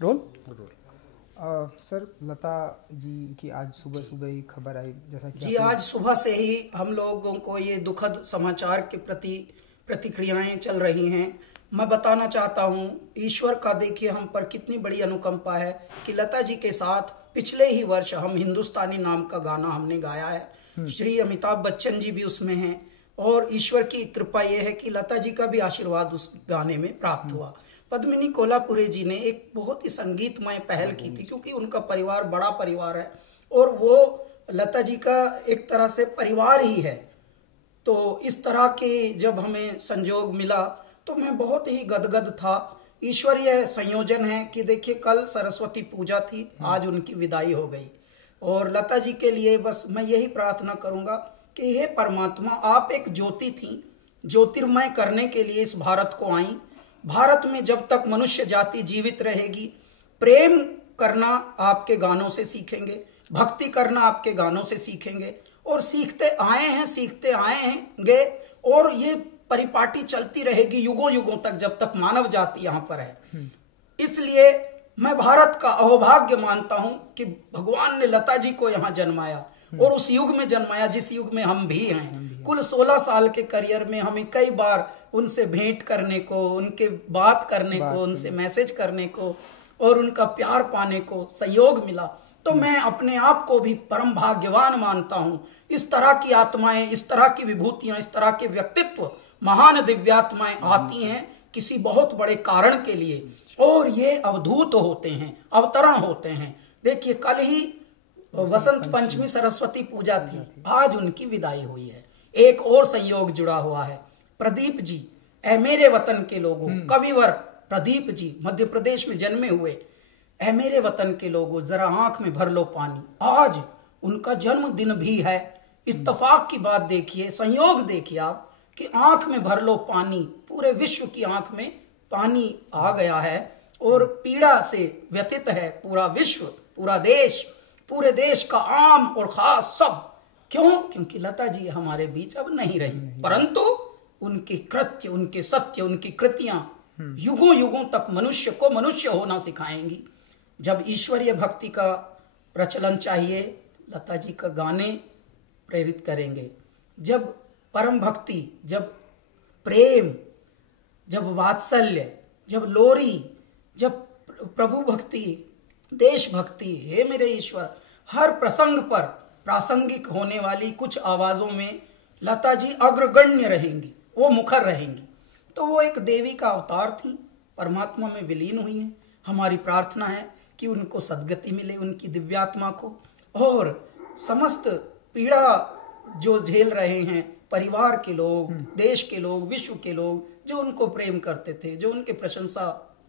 Role. Sir, Lata ji की आज सुबह सुबह ही खबर आई, जैसा कि जी आज सुबह से ही हम लोगों को ये दुखद समाचार के प्रति प्रतिक्रियाएं चल रही हैं। मैं बताना चाहता हूं, ईश्वर का देखिए हम पर कितनी बड़ी अनुकंपा है कि लता जी के साथ पिछले ही वर्ष हम हिंदुस्तानी नाम का गाना हमने गाया है। श्री अमिताभ बच्चन जी भी उसमें हैं और ईश्वर की कृपा यह है कि लता जी का भी आशीर्वाद उस गाने में प्राप्त हुआ। पद्मिनी कोल्हापुरे जी ने एक बहुत ही संगीतमय पहल की थी, क्योंकि उनका परिवार बड़ा परिवार है और वो लता जी का एक तरह से परिवार ही है। तो इस तरह के जब हमें संजोग मिला तो मैं बहुत ही गदगद था। ईश्वरीय संयोजन है कि देखिए कल सरस्वती पूजा थी, आज उनकी विदाई हो गई और लता जी के लिए बस मैं यही प्रार्थना करूंगा कि हे परमात्मा, आप एक ज्योति थी, ज्योतिर्मय करने के लिए इस भारत को आई। भारत में जब तक मनुष्य जाति जीवित रहेगी, प्रेम करना आपके गानों से सीखेंगे, भक्ति करना आपके गानों से सीखेंगे और सीखते आए हैंगे और ये परिपाटी चलती रहेगी युगों युगों तक, जब तक मानव जाति यहाँ पर है। इसलिए मैं भारत का अहोभाग्य मानता हूं कि भगवान ने लता जी को यहाँ जन्माया और उस युग में जन्माया जिस युग में हम भी हैं। कुल 16 साल के करियर में हमें कई बार उनसे भेंट करने को, उनके बात करने को, उनसे मैसेज करने को और उनका प्यार पाने को सहयोग मिला। तो मैं अपने आप को भी परम भाग्यवान मानता हूं। इस तरह की आत्माएं, इस तरह की विभूतियां, इस तरह के व्यक्तित्व, महान दिव्यात्माएं आती हैं किसी बहुत बड़े कारण के लिए और ये अवधूत होते हैं, अवतरण होते हैं। देखिए कल ही वसंत पंचमी सरस्वती पूजा थी, आज उनकी विदाई हुई है। एक और संयोग जुड़ा हुआ है, प्रदीप जी, ऐ मेरे वतन के लोगों, कविवर प्रदीप जी मध्य प्रदेश में जन्मे हुए। ऐ मेरे वतन के लोगों, जरा आंख में भर लो पानी। आज उनका जन्मदिन भी है। इत्तफाक की बात देखिए, संयोग देखिए आप कि आंख में भर लो पानी, पूरे विश्व की आंख में पानी आ गया है और पीड़ा से व्यथित है पूरा विश्व, पूरा देश, पूरे देश का आम और खास सब। क्यों? क्योंकि लता जी हमारे बीच अब नहीं रही, परंतु उनके कृत्य, उनके सत्य, उनकी कृतियां युगों युगों तक मनुष्य को मनुष्य होना सिखाएंगी। जब ईश्वरीय भक्ति का प्रचलन चाहिए, लता जी का गाने प्रेरित करेंगे। जब परम भक्ति, जब प्रेम, जब वात्सल्य, जब लोरी, जब प्रभु भक्ति, देशभक्ति, हे मेरे ईश्वर, हर प्रसंग पर प्रासंगिक होने वाली कुछ आवाजों में लता जी अग्रगण्य रहेंगी, वो मुखर रहेंगी। तो वो एक देवी का अवतार थी, परमात्मा में विलीन हुई हैं। हमारी प्रार्थना है कि उनको सद्गति मिले, उनकी दिव्यात्मा को, और समस्त पीड़ा जो झेल रहे हैं परिवार के लोग, देश के लोग, विश्व के लोग, जो उनको प्रेम करते थे, जो उनके प्रशंसा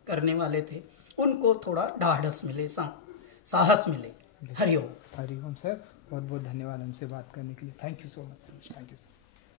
करने वाले थे, उनको थोड़ा ढाढ़स मिले, साहस मिले। हरिओम। हरिओम सर, बहुत बहुत धन्यवाद हमसे बात करने के लिए। Thank you so much. Thank you sir.